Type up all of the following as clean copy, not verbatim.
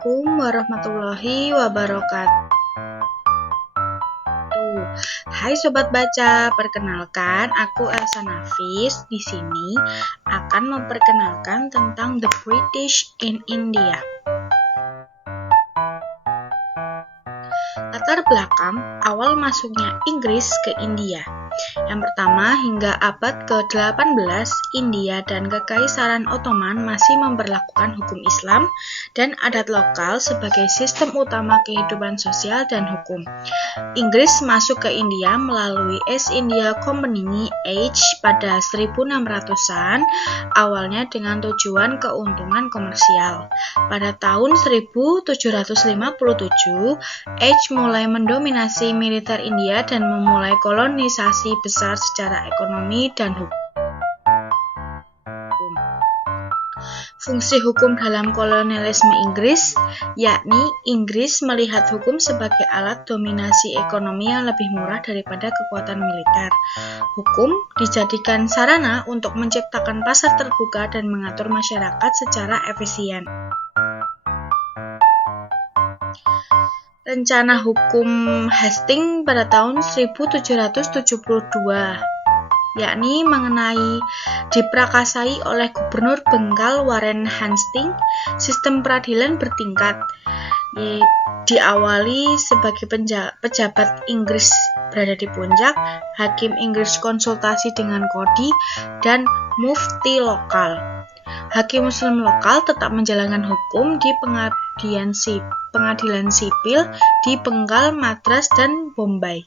Assalamualaikum warahmatullahi wabarakatuh. Hai Sobat Baca, perkenalkan aku Elsa Nafis. Di sini akan memperkenalkan tentang The British in India. Latar belakang awal masuknya Inggris ke India. Yang pertama, hingga abad ke-18, India dan Kekaisaran Ottoman masih memberlakukan hukum Islam dan adat lokal sebagai sistem utama kehidupan sosial dan hukum. Inggris masuk ke India melalui East India Company Age pada 1600-an, awalnya dengan tujuan keuntungan komersial. Pada tahun 1757, Age mulai mendominasi militer India dan memulai kolonisasi besar secara ekonomi dan hukum. Fungsi hukum dalam kolonialisme Inggris, yakni Inggris melihat hukum sebagai alat dominasi ekonomi yang lebih murah daripada kekuatan militer. Hukum dijadikan sarana untuk menciptakan pasar terbuka dan mengatur masyarakat secara efisien. Rencana Hukum Hastings pada tahun 1772, yakni mengenai diprakasai oleh Gubernur Bengal Warren Hastings. Sistem peradilan bertingkat, diawali sebagai pejabat Inggris berada di puncak, hakim Inggris konsultasi dengan kodi, dan mufti lokal. Hakim Muslim lokal tetap menjalankan hukum di pengadilan sipil di Bengal, Madras, dan Bombay.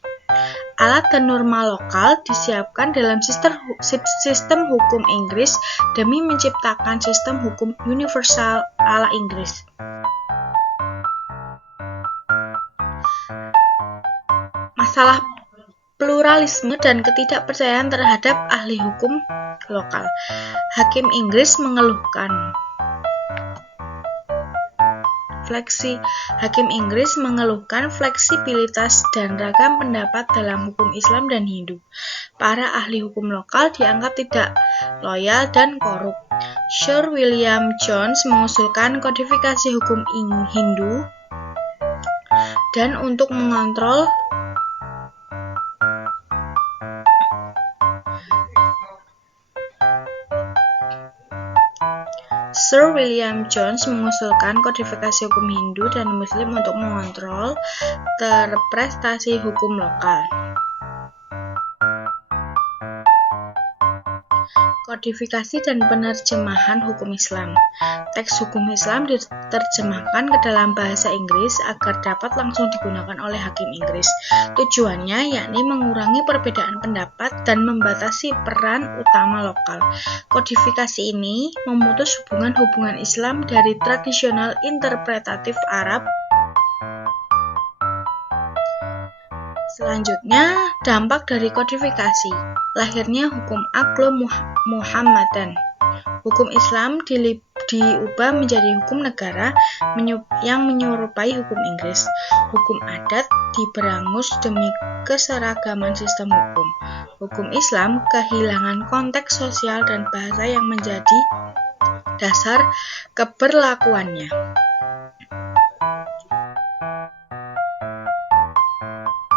Alat dan norma lokal disiapkan dalam sistem hukum Inggris demi menciptakan sistem hukum universal ala Inggris. Masalah pluralisme dan ketidakpercayaan terhadap ahli hukum lokal. Hakim Inggris mengeluhkan fleksibilitas dan ragam pendapat dalam hukum Islam dan Hindu. Para ahli hukum lokal dianggap tidak loyal dan korup. Sir William Jones mengusulkan kodifikasi hukum Hindu dan untuk mengontrol hukum Hindu dan Muslim untuk mengontrol interpretasi hukum lokal. Kodifikasi dan penerjemahan hukum Islam. Teks hukum Islam diterjemahkan ke dalam bahasa Inggris agar dapat langsung digunakan oleh hakim Inggris. Tujuannya yakni mengurangi perbedaan pendapat dan membatasi peran utama lokal. Kodifikasi ini memutus hubungan Islam dari tradisional interpretatif Arab. Selanjutnya, dampak dari kodifikasi. Lahirnya hukum Aqlo Muhammadan. Hukum Islam diubah menjadi hukum negara yang menyerupai hukum Inggris. Hukum adat diberangus demi keseragaman sistem hukum. Hukum Islam kehilangan konteks sosial dan bahasa yang menjadi dasar keberlakuannya.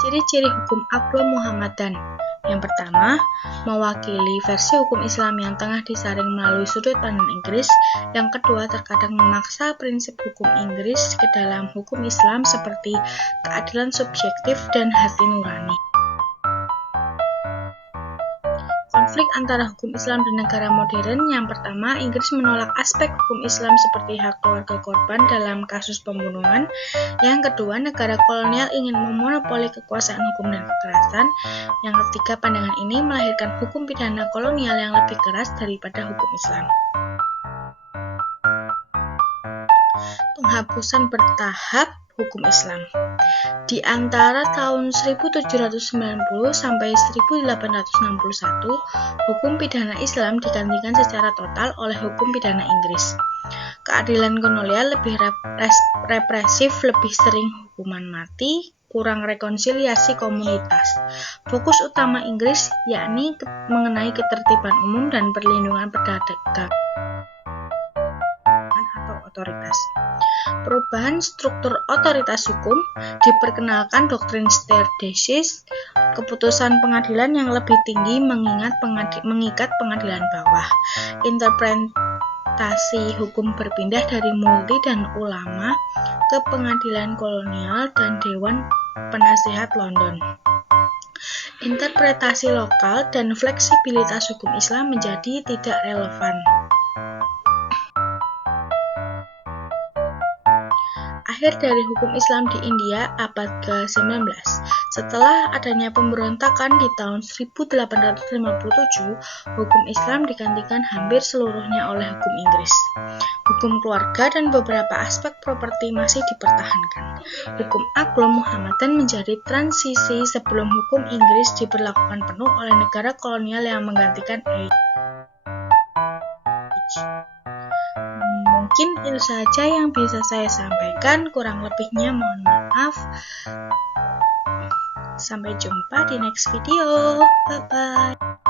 Ciri-ciri hukum Aqlo Muhammadan. Yang pertama, mewakili versi hukum Islam yang tengah disaring melalui sudut pandang Inggris. Yang kedua, terkadang memaksa prinsip hukum Inggris ke dalam hukum Islam seperti keadilan subjektif dan hati nurani. Konflik antara hukum Islam dan negara modern. Yang pertama, Inggris menolak aspek hukum Islam seperti hak keluarga korban dalam kasus pembunuhan. Yang kedua, negara kolonial ingin memonopoli kekuasaan hukum dan kekerasan. Yang ketiga, pandangan ini melahirkan hukum pidana kolonial yang lebih keras daripada hukum Islam. Penghapusan bertahap hukum Islam. Di antara tahun 1790 sampai 1861, hukum pidana Islam digantikan secara total oleh hukum pidana Inggris. Keadilan kolonial lebih represif, lebih sering hukuman mati, kurang rekonsiliasi komunitas. Fokus utama Inggris yakni mengenai ketertiban umum dan perlindungan perdagangan atau otoritas. Perubahan struktur otoritas hukum, diperkenalkan doktrin stare decisis, keputusan pengadilan yang lebih tinggi mengikat pengadilan bawah. Interpretasi hukum berpindah dari multi dan ulama ke pengadilan kolonial dan Dewan Penasihat London. Interpretasi lokal dan fleksibilitas hukum Islam menjadi tidak relevan. Akhir dari hukum Islam di India abad ke-19. Setelah adanya pemberontakan di tahun 1857, hukum Islam digantikan hampir seluruhnya oleh hukum Inggris. Hukum keluarga dan beberapa aspek properti masih dipertahankan. Hukum aglom Muhammadan menjadi transisi sebelum hukum Inggris diberlakukan penuh oleh negara kolonial yang menggantikan Mungkin itu saja yang bisa saya sampaikan, kurang lebihnya mohon maaf. Sampai jumpa di next video. Bye-bye.